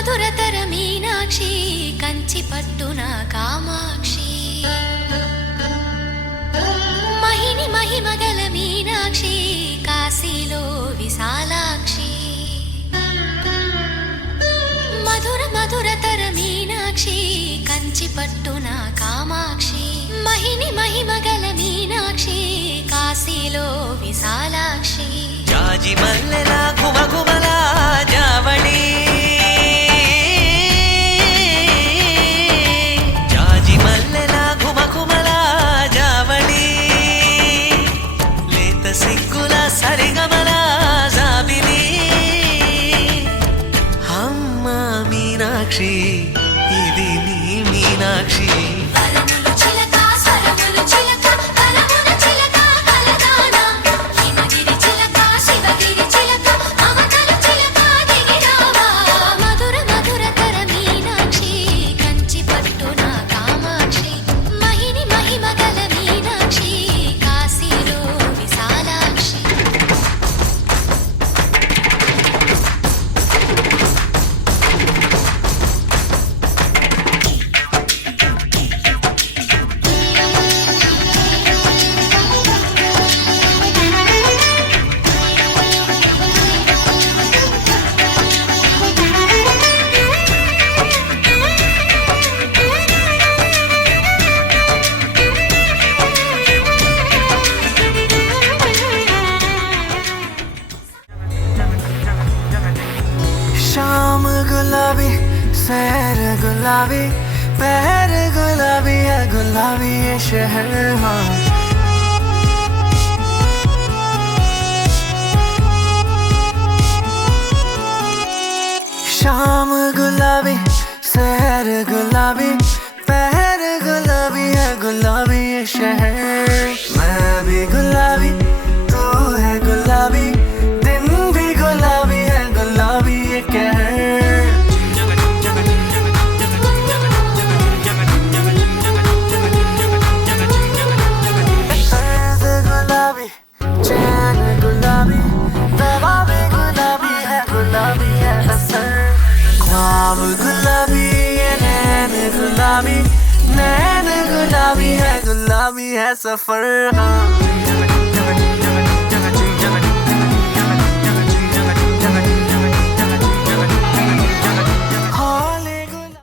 మధురతర మీనాక్షి కంచి పట్టున కామాక్షి మహిని మహిమగల మీనాక్షి కాశీలో విశాలాక్షి మధురతర మీనాక్షి కంచి పట్టున కామాక్షి మహిని మహిమగల మీనాక్షి కాశీలో విశాలాక్షి జాజి మల్లెల ఘుమఘుమల జావళి జాజి మల్లెల ఘుమఘుమల జావళి లేత సిగ్గుల సరిగమల జాబిలి అమ్మ మీనాక్షి ఇది నీ మీనాక్షి शाम गुलाबी सैर गुलाबी पैर गुलाबी है गुलाबी ये शहर हाँ शाम गुलाबी सैर गुलाबी पैर गुलाबी है गुलाबी ये शहर मैं भी गुलाबी तू है गुलाबी दिन भी गुलाबी है गुलाबी ये कहर गुलाबी चैन गुलाबी दवा भी गुलाबी है गुलाबी है असर ख्वाब गुलाबी ये नैन गुलाबी है गुलाबी है सफर हाँ